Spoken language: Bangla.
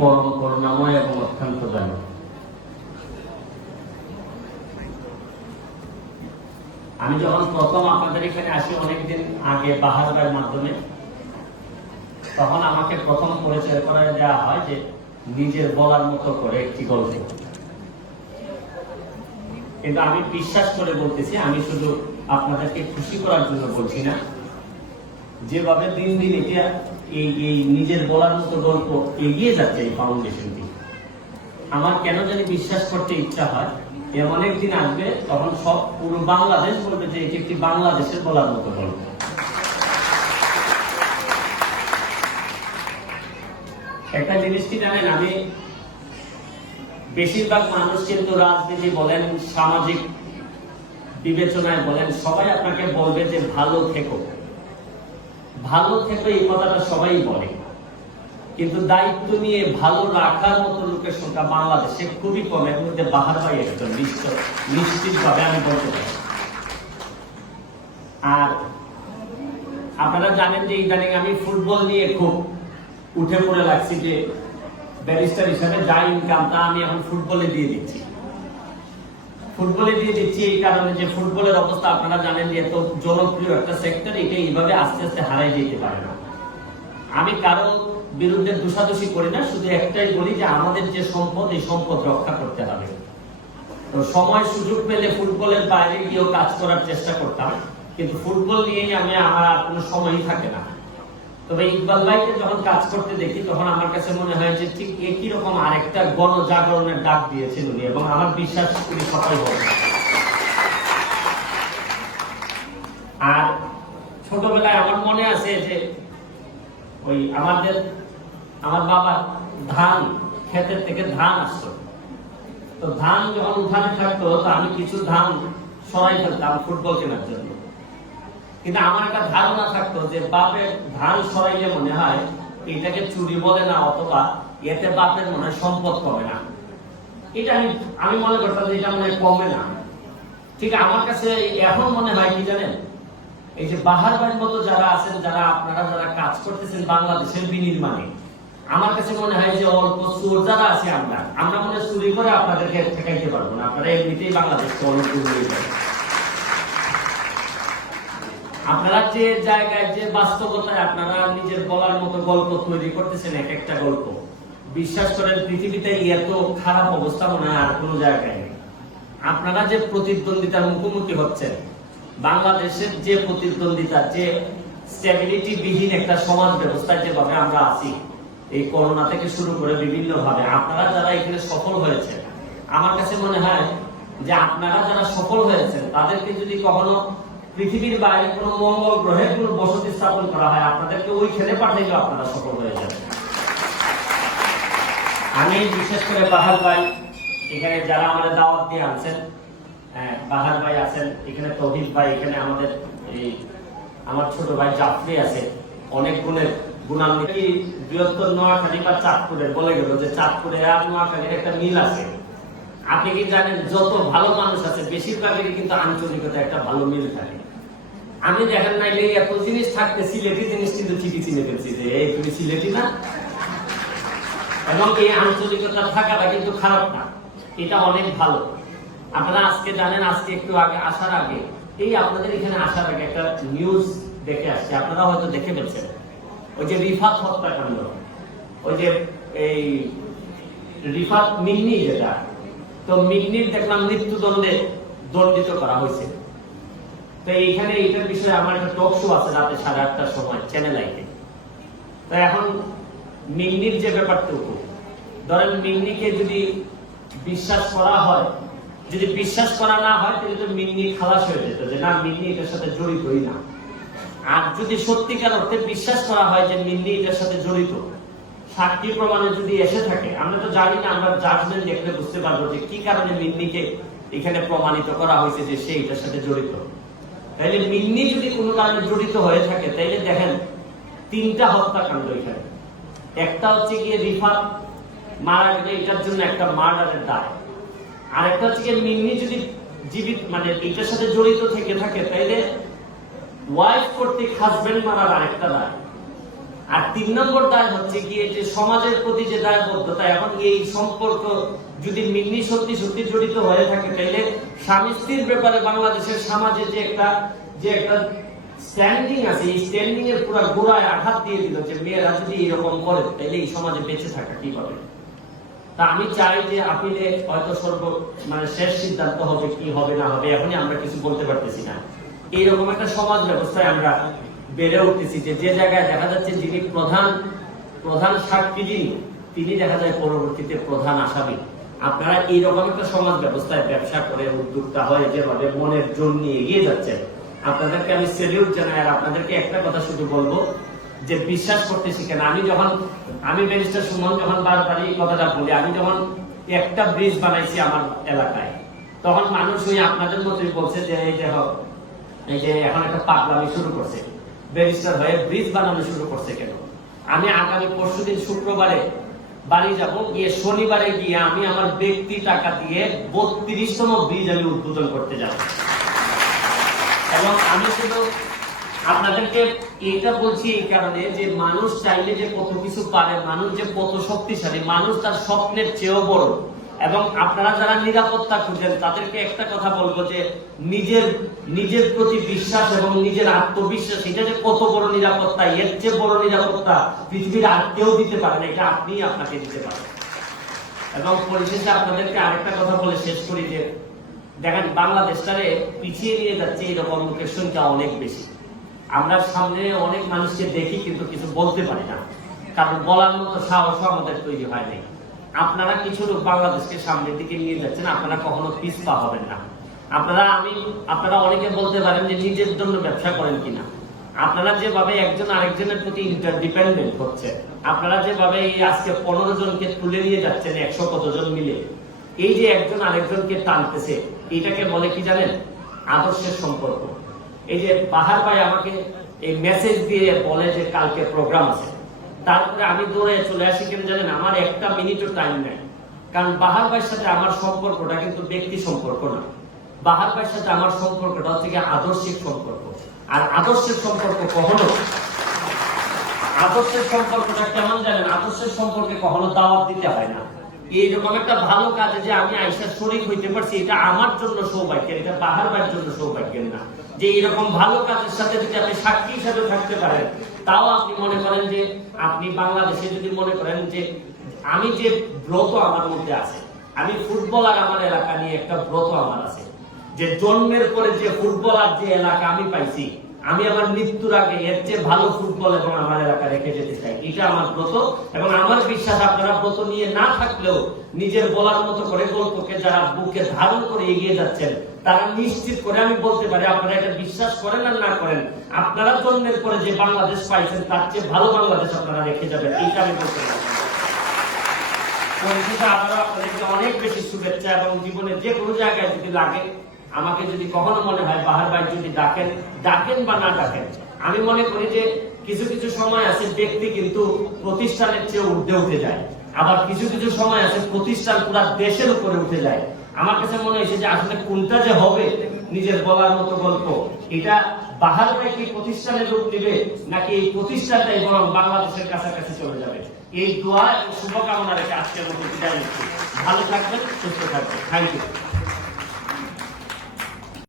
পরম করুণাময় এবং অত্যন্ত দয়ালু। আমি যখন প্রথম আপনাদের এখানে আসি অনেকদিন আগে বাহার ভাইয়ের মাধ্যমে, তখন আমাকে প্রথম পরিচয় করে দেওয়া হয় যে নিজের বলার মতো করে একটি গল্প। কিন্তু আমি বিশ্বাস করে বলতেছি, আমি শুধু আপনাদেরকে খুশি করার জন্য বলছি না, যেভাবে দিন দিন এটা এই নিজের বলার মতো গল্প এগিয়ে যাচ্ছে এই ফাউন্ডেশনটি, আমার কেন জানি বিশ্বাস করতে ইচ্ছা হয় এমন একদিন আসবে তখন সব পুরো বাংলাদেশ বলবে যে এটি একটি বাংলাদেশের বলার মতো গল্প। একটা জিনিস কি জানেন, আমি বেশিরভাগ মানুষ কিন্তু রাজনীতি বলেন, সামাজিক বিবেচনায় বলেন, সবাই আপনাকে বলবে যে ভালো থেকো, ভালো থেকো, এই কথাটা সবাই বলে। কিন্তু দায়িত্ব নিয়ে ভালো রাখার মতো লোকের সংখ্যা বাংলাদেশে খুবই কম। এর মধ্যে বাহার ভাই একজন নিশ্চিতভাবে আমি বলতে পারি। আর আপনারা জানেন যে ইদানিং আমি ফুটবল নিয়ে খুব উঠে পড়ে লাগছি, যে ব্যারিস্টার হিসাবে যা ইনকাম তা আমি এখন ফুটবলে দিয়ে দিচ্ছি। ফুটবলে দিয়ে দিচ্ছি এই কারণে যে ফুটবলের অবস্থা আপনারা জানেন যে এত জনপ্রিয় একটা সেক্টর, এটা এইভাবে আস্তে আস্তে হারাই যেতে পারে না। আমি কারো বিরুদ্ধে দোষাদোষি করি না, শুধু একটাই বলি যে আমাদের যে সম্পদ, এই সম্পদ রক্ষা করতে হবে। তো সময় সুযোগ পেলে ফুটবলের বাইরে গিয়েও কাজ করার চেষ্টা করতাম, কিন্তু ফুটবল নিয়েই আমার আর কোনো সময়ই থাকে না। তবে ইকবাল ভাইকে যখন কাজ করতে দেখি তখন আমার কাছে মনে হয় যে ঠিক একই রকম আরেকটা গণজাগরণের ডাক দিয়েছেন উনি, এবং আমার বিশ্বাস উনি সফল হবে। আর ছোটবেলায় আমার মনে আছে যে ওই আমার বাবা ধান ক্ষেতের থেকে ধান আসতো, তো ধান যখন উঠানে থাকতো তো আমি কিছু ধান সরাই ফেলতাম ফুটবল কেনার জন্য। কিন্তু আমার একটা ধারণা থাকতো যে বাপের ধান সরাইলে মনে হয় এটাকে চুরি বলে না, অথবা এতে বাপের মনে হয় সম্পদ কমে না। এটা আমি মনে করতাম যে এটা মনে হয় কমে না। ঠিক আমার কাছে এখন মনে হয় কি জানেন, এই যে বাহার ভাইয়ের মতো যারা আছেন, আপনারা যারা কাজ করতেছেন বাংলাদেশের বিনির্মাণে, আমার কাছে মনে হয় যে অল্প চোর যারা আছে আমরা মনে হয় চুরি করে আপনাদেরকে ঠেকাইতে পারবো না। আপনারা এমনিতেই বাংলাদেশকে অনেক উন্নয়ন করেন। আপনারা যে জায়গায়, যে বাস্তবতায় আপনারা নিজের বলার মতো গল্প তৈরি করতেছেন, এক একটা গল্প, বিশ্বাস করেন পৃথিবীতে এত খারাপ অবস্থা মনে হয় আর কোনো জায়গায় নেই। আপনারা যে প্রতিদ্বন্দ্বিতার মুখোমুখি হচ্ছেন, বাংলাদেশের যে প্রতিদ্বন্দ্বিতা, যে স্টেবিলিটি বিহীন একটা সমাজ ব্যবস্থায় যেভাবে আমরা আছি, এই করোনা থেকে শুরু করে বিভিন্ন ভাবে আপনারা যারা এখানে সফল হয়েছে, আমার কাছে মনে হয় যে আপনারা যারা সফল হয়েছেন তাদেরকে যদি কখনো পৃথিবীর বাইরে কোনো মঙ্গল গ্রহে কোনো বসতি স্থাপন করা হয়, আপনাদেরকে ওইখানে পাঠাইলেও আপনারা সফল হয়ে যাবেন। আমি বিশেষ করে বাহার ভাই, এখানে যারা আমাদের দাওয়াত দিয়ে আনছেন, বাহার ভাই আছেন এখানে, তৌহিদ ভাই এখানে, আমাদের এই আমার ছোট ভাই জাফরি আছে, অনেক গুণান্বিত বৃহত্তর নোয়াখালী বা চাঁদপুরের বলে গেল যে চাঁদপুরে আর নোয়াখালীর একটা মিল আছে। আপনি কি জানেন যত ভালো মানুষ আছে বেশিরভাগেরই কিন্তু আঞ্চলিকতা একটা ভালো মিল থাকে। আমি দেখেন না এত জিনিস থাকতে সিলেটি জিনিস কিন্তু ঠিকই চিনে ফেলছি যে এই তুমি সিলেটি না, এবং এই আঞ্চলিকতা থাকাটা কিন্তু খারাপ না, এটা অনেক ভালো। আপনারা আজকে জানেন, আজকে একটু আগে আসার আগে, এই আপনাদের এখানে আসার আগে একটা নিউজ দেখে আসছে, আপনারা হয়তো দেখে ফেলছেন, ওই যে রিফাত হত্যাকাণ্ড, ওই যে এই রিফাত মিন্নি, যেটা তো মিন্নির দেখলাম মৃত্যুদণ্ডে দণ্ডিত করা হয়েছে। তো এইখানে এইটার বিষয়ে আমার একটা টক শো আছে রাতে 8:30টার সময় চ্যানেল আইতে। তো এখন মিন্নির যে ব্যাপারটুকু, ধরেন মিন্নিকে যদি বিশ্বাস করা হয়, যদি বিশ্বাস করা না হয় তাহলে তো মিন্নি খালাস হয়ে যেত, যে না মিন্নি এটার সাথে জড়িতই না। আর যদি সত্যিকার অর্থে বিশ্বাস করা হয় যে মিন্নি এটার সাথে জড়িত, সাক্ষী প্রমাণে যদি এসে থাকে, আমরা তো জানি না, আমরা জাজমেন্ট দেখলে বুঝতে পারবো যে কি কারণে মিন্নিকে এখানে প্রমাণিত করা হয়েছে যে সে এটার সাথে জড়িত। তাইলে মিন্নি যদি কোনো কারণে জড়িত হয়ে থাকে, তাইলে দেখেন 3টা হত্যাকাণ্ড এখানে। একটা হচ্ছে গিয়ে রিফাত মারা গেলে এটার জন্য একটা মার্ডারের দায়, আর একটা হচ্ছে গিয়ে মিন্নি যদি জীবিত মানে এটার সাথে জড়িত থেকে থাকে, তাইলে ওয়াইফ কর্তৃক হাজবেন্ড মারার আরেকটা দায়। আর 3 নম্বর দায় হচ্ছে কি যে সমাজের প্রতি যে দায়বদ্ধতা। এখন এই সম্পর্ক যদি মিন্নি সত্যি সত্যি জড়িত হয়ে থাকে, তাইলে স্বামী স্ত্রীর ব্যাপারে বাংলাদেশের সমাজে যে একটা স্ট্যান্ডিং আছে, এই স্ট্যান্ডিং এর পুরো গোড়ায় আঘাত দিয়ে দিল যে মেয়েরা যদি এরকম করে তাহলে এই সমাজে বেঁচে থাকা কিভাবে। তা আমি চাই যে আপিলে হয়তো শেষ সিদ্ধান্ত হবে, কি হবে না হবে এখনই আমরা কিছু বলতে পারতেছি না। এইরকম একটা সমাজ ব্যবস্থায় আমরা বেড়ে উঠতেছি যে জায়গায় দেখা যাচ্ছে যিনি প্রধান সাক্ষী তিনি দেখা যায় পরবর্তীতে প্রধান আসামি। আপনারা এইরকম একটা সমাজ ব্যবস্থায় ব্যবসা করে উদ্যোক্তা হয়ে যেভাবে মনের জোর নিয়ে এগিয়ে যাচ্ছেন, আপনাদেরকে আমি সেলিউট জানাই। আর আপনাদেরকে একটা কথা শুধু বলবো যে বিশ্বাস করতে শিখেন। আমি ব্যারিস্টার সুমন যখন বারবারই এই কথাটা বলি, আমি যখন একটা ব্রিজ বানাইছি আমার এলাকায়, তখন মানুষ ওই আপনাদের মতোই বলছে যে এই যে এখন একটা পাগলামি শুরু করছে, ব্যারিস্টার হয়ে ব্রিজ বানানো শুরু করছে কেন। আমি আগামী পরশুদিন শুক্রবারে বাড়ি যাব, গিয়ে শনিবারে গিয়ে আমি আমার ব্যক্তি টাকা দিয়ে 32তম ব্রিজ আমি উদ্বোধন করতে যাব। এবং আমি শুধু আপনাদেরকে এটা বলছি এই কারণে যে মানুষ চাইলে যে কত কিছু পারে, মানুষ যে কত শক্তিশালী, মানুষ তার স্বপ্নের চেয়েও বড়। এবং আপনারা যারা নিরাপত্তা খুঁজেন তাদেরকে একটা কথা বলবো যে নিজের প্রতি বিশ্বাস এবং নিজের আত্মবিশ্বাস, এটা যে কত বড় নিরাপত্তা, এর চেয়ে বড় নিরাপত্তা পৃথিবীর আর কেউ দিতে পারে না, এটা আপনি আপনাকে দিতে পারেন। এবং পরিশেষে আপনাদেরকে আরেকটা কথা বলে শেষ করি যে দেখেন বাংলাদেশটারে পিছিয়ে নিয়ে যাচ্ছে এরকম লোকের সংখ্যা অনেক বেশি। আমরা সামনে অনেক মানুষকে দেখি কিন্তু কিছু বলতে পারি না, কারণ বলার মতো সাহস আমাদের তৈরি হয়নি। আপনারা কিছু লোক বাংলাদেশকে সামনের দিকে নিয়ে যাচ্ছেন, আপনারা কখনো পিছপা হবেন না। আপনারা অনেকে বলতে পারেন যে নিজের জন্য ব্যবসা করেন কিনা। আপনারা যেভাবে একজন আরেকজনের প্রতি ইন্টারডিপেন্ডেন্ট হচ্ছে, আপনারা যেভাবে এই আজকে 15 জনকে তুলে নিয়ে যাচ্ছেন 100 কতজন মিলে, এই যে একজন আরেকজনকে টানতেছে, এটাকে বলে কি জানেন? আদর্শের সম্পর্ক। এই যে বাহার ভাই আমাকে এই মেসেজ দিয়ে বলে যে কালকে প্রোগ্রাম আছে, তারপরে আমি দৌড়ে চলে আসি কেন জানেন? আমার একটা মিনিটও টাইম নেই, কারণ বাহার ভাইয়ের সাথে আমার সম্পর্কটা কিন্তু ব্যক্তি সম্পর্ক না। বাহার ভাইয়ের সাথে আমার সম্পর্কটা হচ্ছে আদর্শিক সম্পর্ক। আর আদর্শের সম্পর্কটা কেমন জানেন? আদর্শের সম্পর্কে কখনো দাওয়াত দিতে হয় না। এইরকম একটা ভালো কাজে যে আমি আইসা শরীক হইতে পারছি, এটা আমার জন্য সৌভাগ্যের, এটা বাহার ভাইয়ের জন্য সৌভাগ্যের না। যে এরকম ভালো কাজের সাথে যদি আপনি সাক্ষী হিসাবে থাকতে পারেন, তাও আপনি মনে করেন যে আপনি বাংলাদেশে যদি মনে করেন যে আমি যে ব্রত আমার মধ্যে আছে, আমি ফুটবলার, আমার এলাকা নিয়ে একটা ব্রত আমার আছে যে জন্মের পরে যে ফুটবলার যে এলাকা আমি পাইছি, আমি আমার মৃত্যুর আগে এর চেয়ে ভালো ফুটবল এবং আমার এলাকা রেখে যেতে চাই। এটা আমার ব্রত। এবং আমার বিশ্বাস আপনারা ব্রত নিয়ে না থাকলেও নিজের বলার মতো করে গল্পকে যারা বুকে ধারণ করে এগিয়ে যাচ্ছেন, তারা নিশ্চিত করে আমি বলতে পারি, আপনারা এটা বিশ্বাস করেন আর না করেন, আপনারা জন্মের পরে যে বাংলাদেশ পাইছেন তার চেয়ে ভালো বাংলাদেশ আপনারা রেখে যাবেন, এইটা আমি বলতে পারি। আপনাদেরকে অনেক বেশি শুভেচ্ছা। এবং জীবনে যে কোনো জায়গায় যদি লাগে, আমাকে যদি কখনো মনে হয় বাহার ভাই যদি ডাকেন বা না ডাকেন, আমি মনে করি যে কিছু কিছু সময় আছে ব্যক্তি কিন্তু প্রতিষ্ঠানের চেয়ে ঊর্ধ্বে উঠে যায়, আবার কিছু কিছু সময় আছে প্রতিষ্ঠান পুরা দেশের উপরে উঠে যায়। আমার কাছে মনে হয়েছে যে আসলে কোনটা যে হবে নিজের বলার মতো গল্প, এটা বাহার ভাই কি প্রতিষ্ঠানের রূপ নেবে নাকি এই প্রতিষ্ঠানটাই বরং বাংলাদেশের কাছাকাছি চলে যাবে? এই দোয়া শুভকামনা রেখে আজকের মতো বিদায় নিচ্ছি। ভালো থাকবেন, সুস্থ থাকবেন। Thank you.